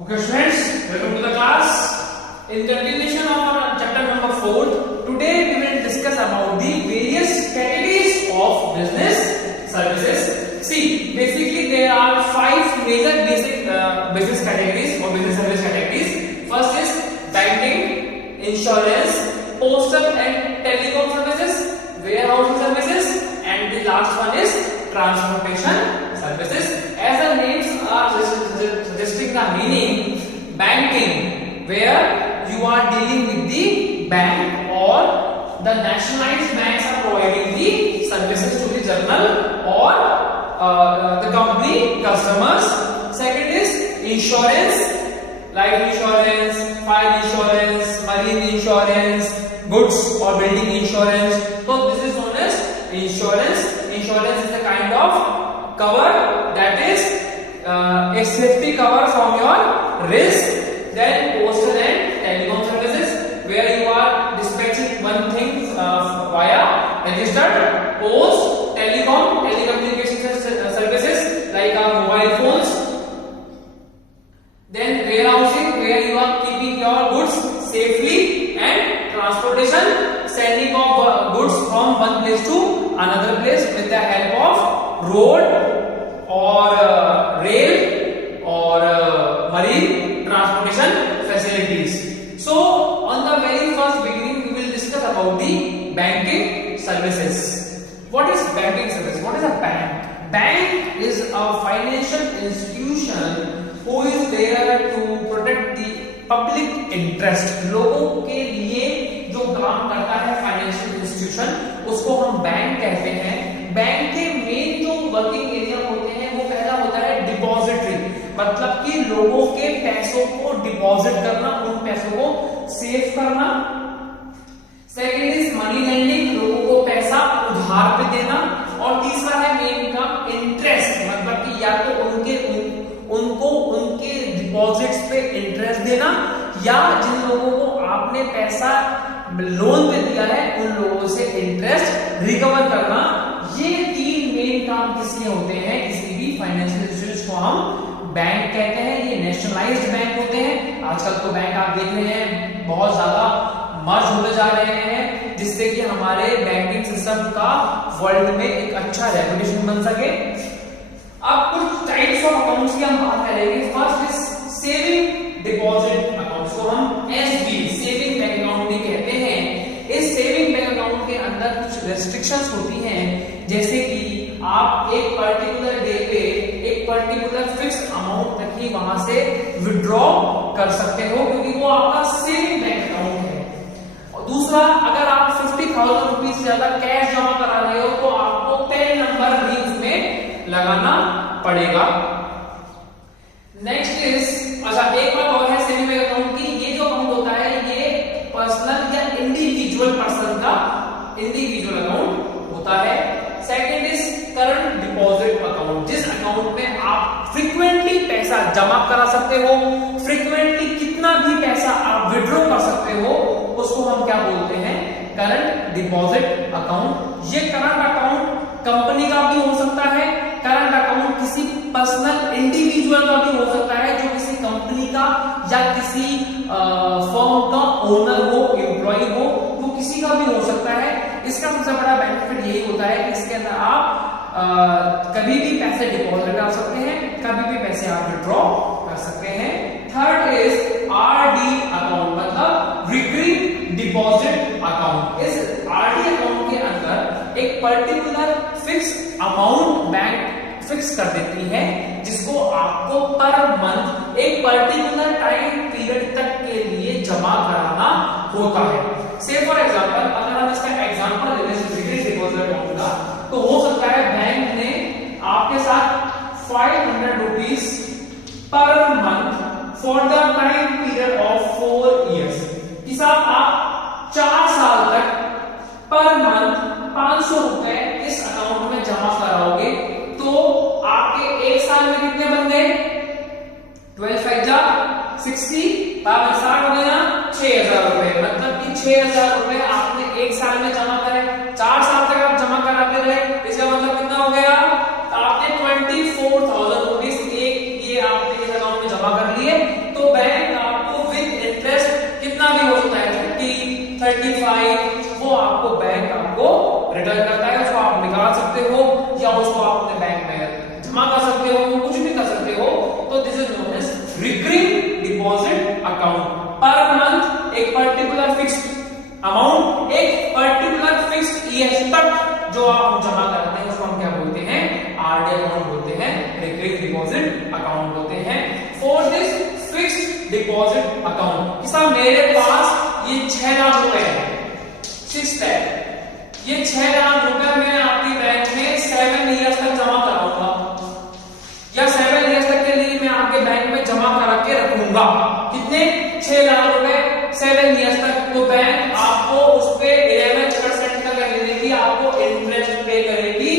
Okay students, welcome to the class. In continuation of our chapter number 4, today we will discuss about the various categories of business services. See, basically there are 5 major business categories or business service categories. First is banking, insurance, postal and telecom services, warehousing services, and the last one is transportation services. As the names are suggesting the meaning, banking, where you are dealing with the bank or the nationalized banks are providing the services to the general or the company customers. Second is insurance, life insurance, fire insurance, marine insurance, goods or building insurance. So this is known as insurance. Insurance is a kind of cover that is a safety cover from your risk. Then postal and telecom services, where you are dispatching one thing via registered post. Telecommunication services like our mobile phones. Then warehousing, where you are keeping your goods safely, and transportation, sending of goods from one place to another place with the help of road or rail or marine transportation facilities. So on the very first beginning we will discuss about the banking services. What is banking service? What is a bank? Bank is a financial institution who is there to protect the public interest. लोगों के लिए जो काम करता है financial institution, उसको हम bank कहते हैं. बैंक के मेन जो वर्किंग एरिया होते हैं वो पहला होता है डिपॉजिटरी, मतलब कि लोगों के पैसों को डिपॉजिट करना, उन पैसों को सेव करना. सेकेंड इज मनी लेंडिंग, लोगों को पैसा उधार पे देना. और तीसरा है मेन का इंटरेस्ट, मतलब कि या तो उनको उनके डिपॉजिट्स पे इंटरेस्ट देना, या जिन लोगों को आपने पैसा लोन पे दिया है उन लोगों से इंटरेस्ट रिकवर करना. ये 3 मेन काम किसके होते हैं? किसी भी फाइनेंशियल इंस्टीट्यूशन को हम बैंक कहते हैं. ये नेशनलाइज्ड बैंक होते हैं. आजकल तो बैंक आप देख रहे हैं बहुत ज्यादा मर्ज होते जा रहे हैं, जिससे कि हमारे बैंकिंग सिस्टम का वर्ल्ड में एक अच्छा रेपुटेशन बन सके. अब कुछ टाइप्स ऑफ अकाउंट्स की हम बात करेंगे. First is saving deposit accounts को हम एसबी सेविंग बैंक अकाउंट भी कहते हैं. इस सेविंग बैंक अकाउंट के अंदर कुछ रेस्ट्रिक्शंस होती हैं, जैसे कि आप एक पर्टिकुलर डे पे एक पर्टिकुलर फिक्स अमाउंट तक ही वहां से विड्रॉ कर सकते हो, क्योंकि वो आपका सेविंग बैंक अकाउंट है. और दूसरा, अगर आप 50,000 रुपीज से ज्यादा कैश जमा करा रहे हो तो आपको 10 नंबर भी उसमें लगाना पड़ेगा. नेक्स्ट इज, अच्छा एक बात और है सेविंग बैंक अकाउंट की, ये जो अकाउंट होता है ये पर्सनल या इंडिविजुअल पर्सन का इंडिविजुअल अकाउंट होता है. Second is current deposit account, जिस अकाउंट में आप फ्रीक्वेंटली पैसा जमा करा सकते हो, फ्रीक्वेंटली कितना भी पैसा आप विड्रॉ कर सकते हो, उसको हम क्या बोलते हैं? Current deposit account. ये करंट अकाउंट कंपनी का भी हो सकता है, करंट अकाउंट किसी पर्सनल इंडिविजुअल का भी हो सकता है, जो किसी कंपनी का या किसी फर्म का ओनर हो, एम्प्लॉय हो, वो किसी का भी हो सकता है. इसका सबसे बड़ा बेनिफिट यही होता है कि इसके अंदर आप कभी भी पैसे डिपॉजिट कर सकते हैं, कभी भी पैसे आप विड्रॉ कर सकते हैं. थर्ड इज आरडी अकाउंट, मतलब रिकरिंग डिपॉजिट अकाउंट. इस आरडी अकाउंट के अंदर एक particular fix amount bank fix कर देती है, जिसको आपको पर मंथ एक पर्टिकुलर टाइम पीरियड तक के लिए जमा कराना होता है. से फॉर एग्जांपल, अगर हम इसका एग्जांपल लेते हैं रिकरिंग डिपॉजिट अकाउंट का, तो हो सकता है बैंक ने आपके साथ 500 rupees per month for the time period of 4 years कि साहब आप 4 साल तक पर मंथ 500 रुपए इस अकाउंट में जमा कराओगे, तो आपके एक साल में कितने बन गए? 12 5 जा 60, 60 हो गया 6,000 रुपए, मतलब कि 6,000 रुपए आपने एक साल में जमा करे. 4 साल तक आप जमा कराते रहे, इसका मतलब कितना हो गया? आपने 24,000 रुपीज एक ये आपने इस अकाउंट में जमा कर लिए, तो अमाउंट एक पर्टिकुलर फिक्स्ड ईयर तक जो आप जमा करते हैं उसको हम क्या बोलते हैं, आरडी अकाउंट बोलते हैं, रिकरिंग डिपॉजिट अकाउंट बोलते हैं। For this fixed deposit account, साहब मेरे पास ये 6 लाख रुपए है, 6 लाख, ये 6 लाख रुपए मैं आपकी बैंक में 7 ईयर्स तक जमा कराऊंगा, या 7 ईयर्स तक के लिए मैं आपके बैंक में जमा करा के रखूंगा। कितने? 6 लाख रुपए 7 ईयर्स तक। तो बैंक आपको उस पे 11% का देगी, आपको इंटरेस्ट पे करेगी।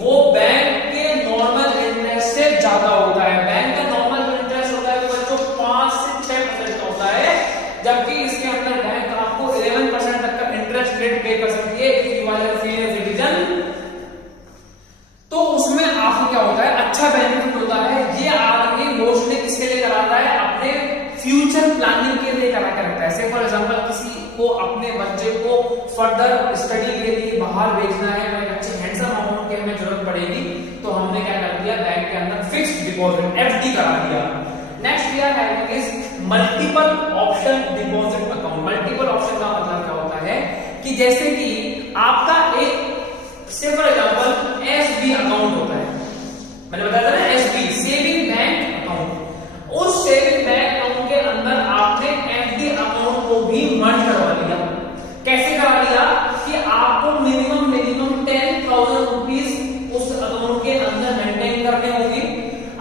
वो बैंक के नॉर्मल इंटरेस्ट से ज्यादा होता है। बैंक का नॉर्मल इंटरेस्ट होता है बच्चों 5 से 6% का होता है, जबकि इसके अंदर बैंक आपको 11% तक का इंटरेस्ट रेट पे कर सकती है। तो उसमें आपको क्या होता है, अच्छा बेनिफिट होता है। ये आगे मोस्टली किसके लिए कराता है, अपने फ्यूचर प्लानिंग के लिए करा के रखता है। जैसे फॉर एग्जांपल किसी को अपने बच्चे को फर्दर स्टडी के लिए बाहर भेजना है, एक अच्छे हैंडसम अमाउंट की हमें जरूरत पड़ेगी, तो हमने क्या कर दिया, बैंक के अंदर फिक्स्ड डिपॉजिट एफडी करा दिया। Next we are having is multiple option deposit account. Multiple option का मतलब क्या होता है कि जैसे कि आपका एक से फॉर एग्जांपल एसबी अकाउंट होता है, मैंने बताया था ना, एसबी सेविंग बैंक अकाउंट। उस सेविंग बैंक अकाउंट के अंदर आपने एफडी अकाउंट को भी मर्ज करवा लिया। कैसे करवा लिया कि आपको मिनिमम 10,000 रुपीज उस अकाउंट के अंदर मेंटेन करने होगी।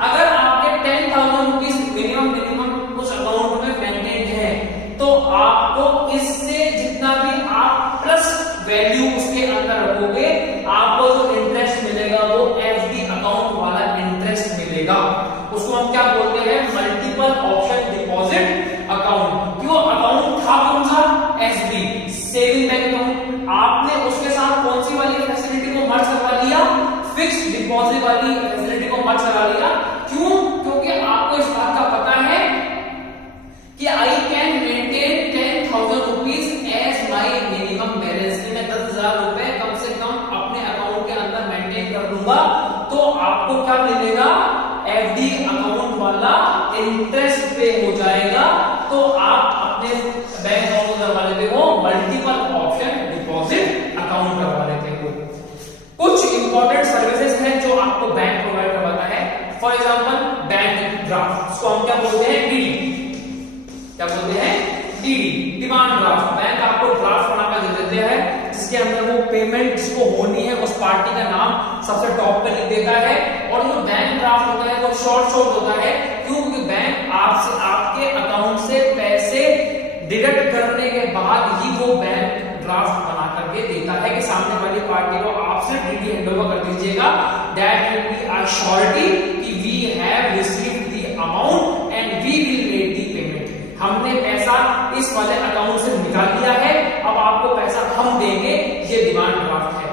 अगर आपके 10,000 रुपीज मिनिमम उस अकाउंट में मेंटेन है, तो आपको इससे जितना भी आप प्लस वैल्यू उसके अंदर रखोगे, आपको जो इंटरेस्ट मिलेगा वो एफडी अकाउंट वाला इंटरेस्ट मिलेगा। उसको हम क्या बोलते हैं, मल्टीपल ऑप्शन डिपॉजिट अकाउंट। क्यों? अकाउंट था कौन सा, एसबी सेविंग बैंक अकाउंट। आपने उसके साथ कौन सी वाली फैसिलिटी को मर्ज करवा लिया, फिक्स्ड डिपॉजिट वाली फैसिलिटी को मर्ज करा लिया। क्यों? क्योंकि आपको इस बात का पता है कि I can maintain 10,000 rupees as my minimum balance. मैं 10,000 रुपए कम से कम अपने अकाउंट के अंदर मेंटेन कर लूंगा, तो आपको क्या मिलेगा, एफडी अकाउंट वाला इंटरेस्ट पे हो जाएगा। तो आप अपने बैंक अकाउंट करवा लेते हो मल्टीपल ऑप्शन डिपॉजिट अकाउंट करवा लेते हो। कुछ इंपॉर्टेंट सर्विसेज हैं जो आपको बैंक प्रोवाइड करवाता है। फॉर एग्जांपल बैंक ड्राफ्ट, उसको हम क्या बोलते हैं, डीडी। क्या बोलते हैं, डीडी, डिमांड ड्राफ्ट। बैंक आपको ड्राफ्ट बना कर दे देते हैं, जिसके अंदर वो पेमेंट जिसको होनी है उस पार्टी का नाम सबसे टॉप पे लिख देता है। और जो बैंक ड्राफ्ट होता है वो शॉर्ट होता है। क्योंकि बैंक आपसे आपके अकाउंट से पैसे डिडक्ट करने के बाद ही वो बैंक ड्राफ्ट बना करके देता है कि सामने वाली पार्टी को आपसे डीडी हैंडओवर कर दीजिएगा। That will be a surety कि we have received the amount and we will make the payment. हमने पैसा इस वाले अकाउंट से निकाल लिया है, अब आपको पैसा हम देंगे, ये डिमांड ड्राफ्ट है।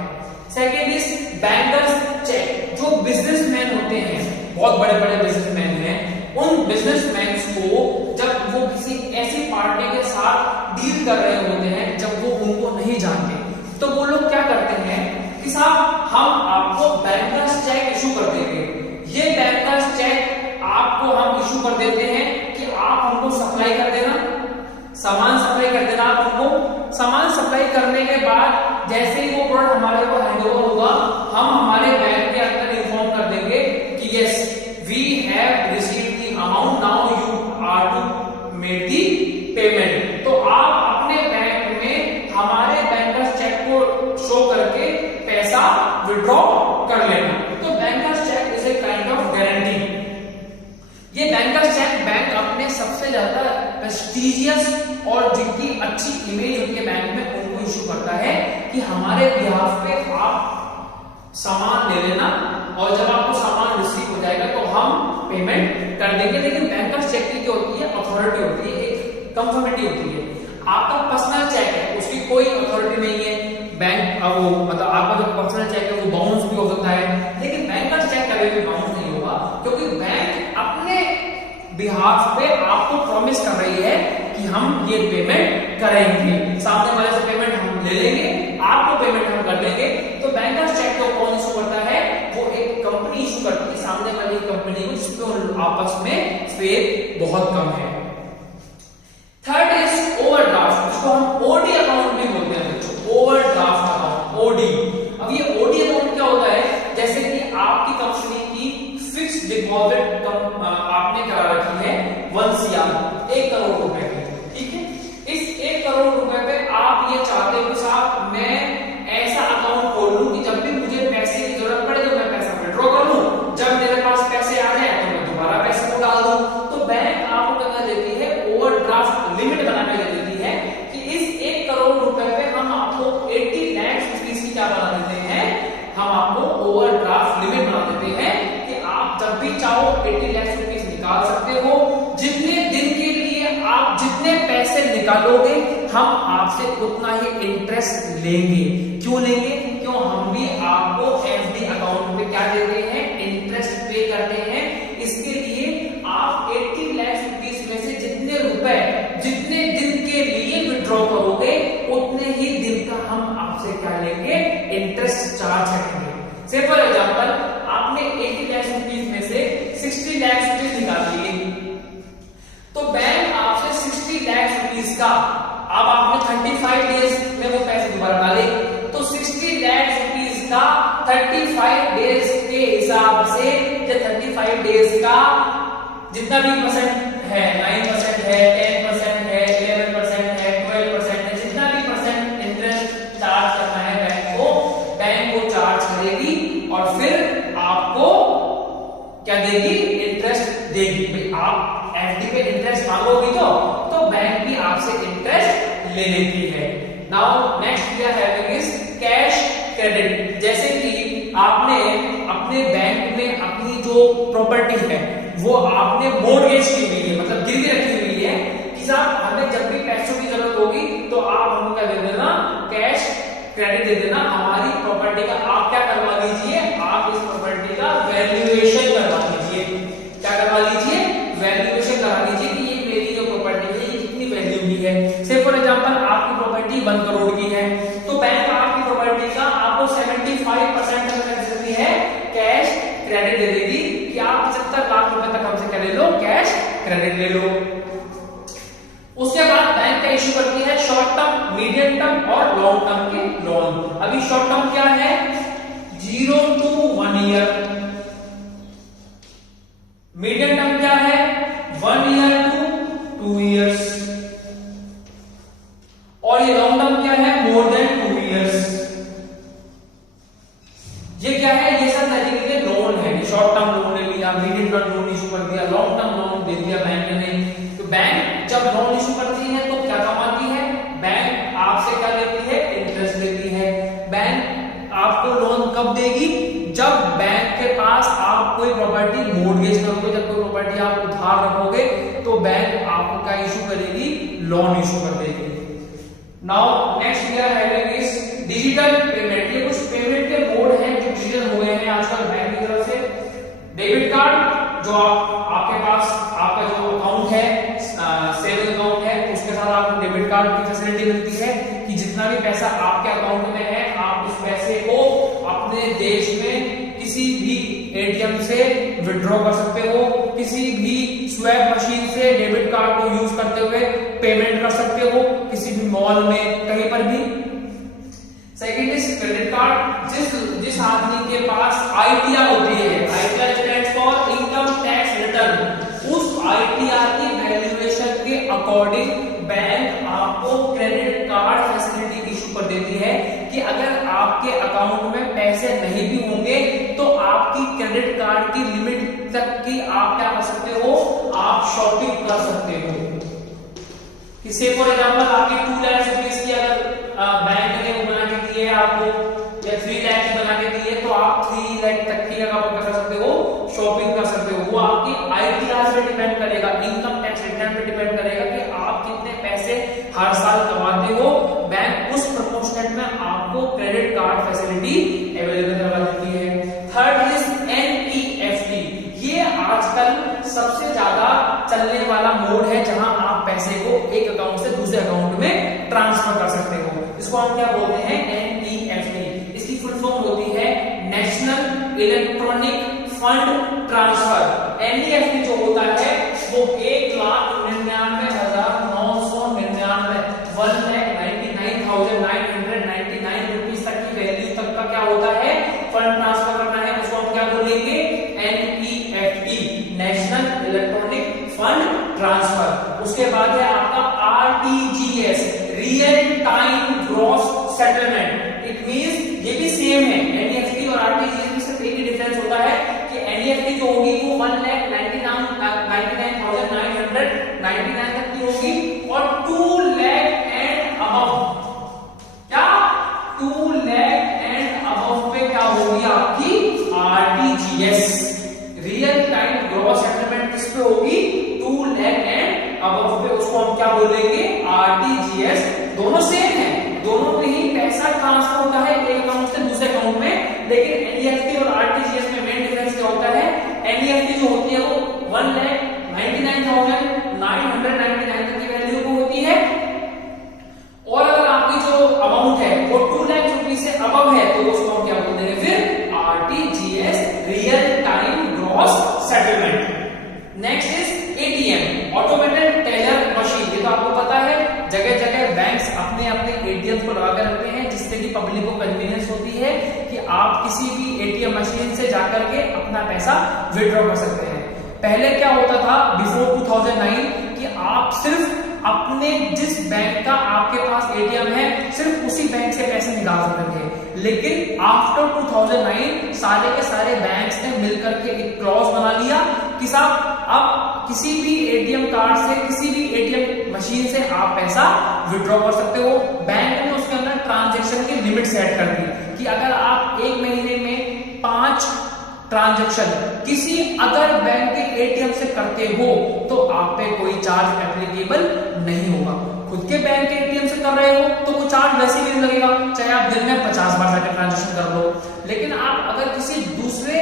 Second is bankers cheque. जो बिजनेसमैन होते हैं, बहुत बड़े बड़े बिजनेसमैन हैं, उन बिजनेसमैन को जब वो किसी ऐसी पार्टी के साथ डील कर रहे होते हैं जब वो उनको नहीं जानते, तो वो लोग क्या करते हैं कि साहब हम आपको बैंकर्स चेक इशू कर देंगे। ये बैंकर्स चेक आपको हम इशू कर देते हैं कि आप हमको सप्लाई कर देना, सामान सप्लाई कर देना। आप हमको सामान सप्लाई करने के बाद जैसे ही वो प्रोडक्ट हमारे को हैंडओवर होगा, हम हमारे बैंक के अंदर इन्फॉर्म कर देंगे कि yes we have received the amount, now you are to make the payment. तो आप अपने बैंक में हमारे बैंकर्स चेक को शो करके पैसा विड्रॉ कर लेना। तो bankers cheque is a kind of guarantee. ये बैंकर्स चेक बैंक अपने सबसे ज्यादा प्रेस्टिजियस और जिनकी अच्छी इमेज उनके बैंक में उनको इशू करता है कि हमारे बिहाफ पे आप सामान ले लेना, और जब आपको सामान रिसीव हो जाएगा तो हम पेमेंट कर देंगे। लेकिन बैंकर्स चेक की क्या होती है, अथॉरिटी होती है, एक कंफर्मिटी होती है। आपका पर्सनल चेक है, उसकी कोई अथॉरिटी नहीं है। बैंक वो मतलब आपका जो पर्सनल चेक है वो बाउंस भी हो सकता है, लेकिन बैंकर्स चेक कभी भी बाउंस नहीं होगा, क्योंकि बैंक अपने बिहाफ पे आपको प्रॉमिस कर रही है कि हम ये पेमेंट करेंगे। सामने वाले से पेमेंट हम ले लेंगे, आपको पेमेंट हम कर देंगे। तो बैंकर्स चेक को कौन इशू करता है, वो एक कंपनी इशू करती है, सामने वाली कंपनी को, जिसमें आपस में फेयर बहुत कम है। थर्ड इज ओवरड्राफ्ट, जिसको हम ओडी अकाउंट रकम आपने करा रखी है 1 CR, 1 करोड़ रुपए की, ठीक है। इस 1 करोड़ रुपए पे आप ये चाहते हो कि साहब मैं ऐसा अकाउंट खोल लूं कि जब भी मुझे पैसे की जरूरत पड़े तो मैं पैसा विड्रॉ कर लूं, जब मेरे पास पैसे आ जाए तो मैं दोबारा पैसे को डाल दूं। तो बैंक आपको क्या देती है, ओवरड्राफ्ट लिमिट बना के देती है कि इस 1 करोड़ रुपए पे हम आपको 80 लाख रुपीस की क्या बना देते हैं, हम आपको ओवरड्राफ्ट लिमिट बना देते हैं कि आप जब भी चाहो 80 लाख रुपीस निकाल सकते हो। जितने दिन के लिए आप जितने पैसे निकालोगे हम आपसे उतना ही इंटरेस्ट लेंगे। क्यों लेंगे, क्यों हम भी आपको एफडी अकाउंट पे क्या देते हैं, इंटरेस्ट पे करते हैं। इसके लिए आप 80 लाख रुपीस में से जितने रुपए जितने दिन के लिए विड्रॉ करोगे उतने ही दिन का हम आपसे क्या लेंगे, इंटरेस्ट चार्ज करेंगे। से फॉर एग्जांपल आपने 80 लाख रुपीस में से 60 लाख रुपीस निकाल लिए, तो बैंक आपसे 60 लाख रुपीस का, अब आपने 35 डेज में वो पैसे दोबारा डाले, तो 60 लाख रुपीस का 35 डेज के हिसाब से, या 35 डेज का जितना भी परसेंट है, 9% है, 10% है, 11% है, 12% है, जितना भी परसेंट इंटरेस्ट चार्ज करना है बैंक को चार्ज करेगी और फिर आपको क्या देगी, इंटरेस्ट देगी। भाई आप एफडी पे इंटरेस्ट मांगोगी तो बैंक भी आपसे इंटरेस्ट ले लेती है। Now next we are having is cash credit. जैसे कि आपने अपने बैंक में अपनी जो प्रॉपर्टी है वो आपने मॉर्गेज की हुई है, मतलब गिरवी रखी हुई है कि साहब हमें जब भी पैसों की जरूरत होगी तो आप हमको क्या दे देना, कैश क्रेडिट दे देना। हमारी प्रॉपर्टी का आप क्या करवा लीजिए, आप इस प्रॉपर्टी का वैल्यूएशन करवा लीजिए। क्या करवा लीजिए, वैल्यूएशन करा लीजिए कि ये मेरी जो प्रॉपर्टी है ये कितनी वैल्यू की है। से फॉर एग्जांपल आपकी प्रॉपर्टी 1 करोड़ की है, तो बैंक आपकी प्रॉपर्टी का आपको 75% तक है कैश क्रेडिट दे देगी कि आप 75 लाख रुपए तक हमसे क्या ले लो, कैश क्रेडिट ले लो। उसके बाद बैंक का इश्यू करती है शॉर्ट टर्म, मीडियम टर्म और लॉन्ग टर्म के लोन। अभी शॉर्ट टर्म क्या है, 0 to 1 year, मीडियम टर्म क्या है, 1 year to 2 years, और ये लॉन्ग टर्म क्या है, मोर देन 2 years। ये क्या है, ये सब तरीके लोन है। शॉर्ट टर्म लोन ले लिया, मीडियम टर्म लोन इशू कर दिया, लॉन्ग टर्म लोन दे दिया बैंक ने। तो बैंक जब लोन इशू करती है तो क्या कमाती है, बैंक आपसे क्या लेती है, इंटरेस्ट लेती है। बैंक आपको लोन कब देगी, जब बैंक के पास आप कोई प्रॉपर्टी मॉर्गेज करोगे, जब कोई प्रॉपर्टी आप उधार रखोगे तो बैंक आपको क्या इशू करेगी, लोन इशू कर देगी। Now next we are having is digital payment. ये कुछ पेमेंट के मोड हैं जो डिजिटल हो गए हैं आजकल बैंक की तरफ से। डेबिट कार्ड, जो आपके पास आपका जो अकाउंट है, सेविंग अकाउंट है, उसके साथ आपको डेबिट कार्ड की फैसिलिटी मिलती है कि जितना भी पैसा आपके अकाउंट में है आप उस पैसे को अपने देश में किसी भी एटीएम से विड्रॉ कर सकते हो, किसी भी स्वैप मशीन से डेबिट कार्ड को यूज करते हुए पेमेंट कर सकते हो, किसी भी मॉल में कहीं पर भी। Second is credit card. जिस आदमी के पास आईटीआर होती है, ITR stands for income tax return, उस आईटीआर की वैल्यूएशन के अकॉर्डिंग बैंक आपको क्रेडिट कार्ड फैसिलिटी इशू कर देती है कि अगर आपके अकाउंट में पैसे नहीं भी होंगे तो आपकी क्रेडिट कार्ड की लिमिट तक की आप क्या कर सकते हो, आप शॉपिंग कर सकते हो। किसी फॉर एग्जांपल आपकी 2 लाख रुपीस की अगर बैंक ने वो बना के दी है आपको, या 3 लाख की बना के दी है, तो आप 3 लाख तक की आप कर सकते हो, शॉपिंग कर सकते हो। वो आपकी आईटीआर पे डिपेंड करेगा, इनकम टैक्स रिटर्न पे डिपेंड करेगा कि आप कितने पैसे हर साल कमाते हो। बैंक उस प्रोपोर्शनेट में आपको क्रेडिट कार्ड फैसिलिटी अवेलेबल करवा देती है। Third is NEFT. ये आजकल सबसे ज्यादा चलने वाला मोड है जहां आप पैसे को एक अकाउंट से दूसरे अकाउंट में ट्रांसफर कर सकते हो। इसको हम क्या बोलते हैं, एनईएफटी। इसकी फुल फॉर्म होती है national electronic fund transfer. NEFT जो होता है वो 1,99,999 रुपीस तक की वैल्यू तक का क्या होता है, फंड ट्रांसफर करना है। उसको हम क्या बोलेंगे, एनईएफटी, नेशनल ट्रांसफर। उसके बाद है आपका RTGS, real time gross settlement. It means ये भी सेम है, एनईएफटी और आरटीजीएस में सिर्फ एक ही डिफरेंस होता है कि एनईएफटी जो होगी वो 1,99,999 तक की होगी और 2 लाख एंड अबव, क्या 2 लाख एंड अबव पे क्या होगी आपकी RTGS. Real time gross settlement किस पे होगी 2 लाख एंड अबव पे, उसको हम क्या बोलेंगे आरटीजीएस। दोनों सेम है, दोनों में ही पैसा ट्रांसफर होता है एक अकाउंट से दूसरे अकाउंट में, लेकिन एनईएफटी और आरटीजीएस में मेन डिफरेंस क्या होता है, एनईएफटी जो होती है वो 1,99,999 तक की वैल्यू को होती है और अगर आपकी जो अमाउंट है वो 2 लाख रुपए से अबव है तो उसको हम क्या बोल देंगे फिर RTGS, real time gross settlement. Next is ATM, automated teller machine. ये तो आपको पता है जगह जगह बैंक्स अपने अपने एटीएम को लगा कर रखते हैं जिससे कि पब्लिक को कन्वीनियंस होती है कि आप किसी भी एटीएम मशीन से जाकर के अपना पैसा विड्रॉ कर सकते हैं। पहले क्या होता था बिफोर 2009 कि आप सिर्फ अपने जिस बैंक का आपके पास एटीएम है सिर्फ उसी बैंक से पैसे निकाल सकते थे, लेकिन आफ्टर 2009 सारे के सारे बैंक्स ने मिलकर के एक क्लॉज बना लिया कि साहब अब किसी भी एटीएम कार्ड से किसी भी एटीएम मशीन से आप पैसा विड्रॉ कर सकते हो। बैंक ने उसके अंदर ट्रांजैक्शन की लिमिट सेट कर दी कि अगर आप एक महीने में 5 ट्रांजैक्शन किसी अदर बैंक के एटीएम से करते हो तो आप पे कोई चार्ज एप्लीकेबल नहीं होगा। खुद के बैंक के एटीएम से कर रहे हो तो वो चार्ज वैसे ही नहीं लगेगा, चाहे आप दिन में 50 बार जाकर ट्रांजैक्शन कर लो। लेकिन आप अगर किसी दूसरे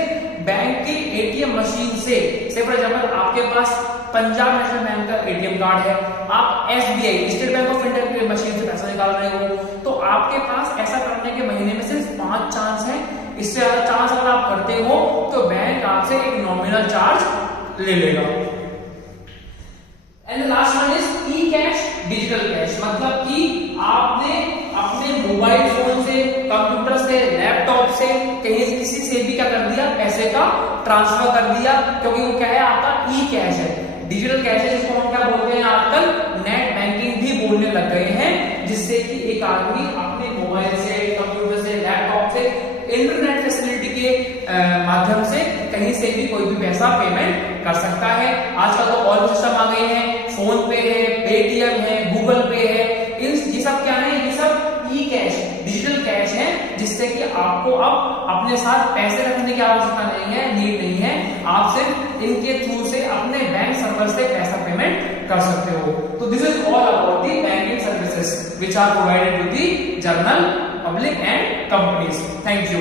बैंक के एटीएम मशीन से फॉर एग्जाम्पल आपके पास पंजाब नेशनल बैंक का एटीएम कार्ड है, आप SBI state bank of India की मशीन से पैसा निकाल रहे हो तो आपके पास ऐसा करने के महीने में सिर्फ 5 चांस है। इससे ज्यादा चांस अगर आप करते हो तो बैंक आपसे एक नॉमिनल चार्ज ले लेगा। And last one is E cash, digital cash, मतलब कि आपने अपने मोबाइल फोन से, कंप्यूटर से, लैपटॉप से कहीं किसी से भी क्या कर दिया पैसे का ट्रांसफर कर दिया, क्योंकि वो क्या है आपका ई कैश है। डिजिटल कैश है जिसको हम क्या बोलते हैं आजकल नेट बैंकिंग भी बोलने लग गए हैं, जिससे कि एक आदमी अपने मोबाइल से, कंप्यूटर से, लैपटॉप से, इंटरनेट फैसिलिटी के माध्यम से कहीं से भी कोई भी पैसा पेमेंट कर सकता है। आजकल तो और भी सिस्टम आ गए हैं, फोन पे है, पेटीएम है, गूगल पे है, ये सब क्या है, ये सब ई कैश, डिजिटल कैश है, जिससे कि आपको अब अपने साथ पैसे रखने की आवश्यकता नहीं है, नीड नहीं है, आप सिर्फ इनके थ्रू से अपने बैंक सर्वर से पैसा पेमेंट कर सकते हो। तो this is all about the banking services which are provided to the general public and companies. Thank you.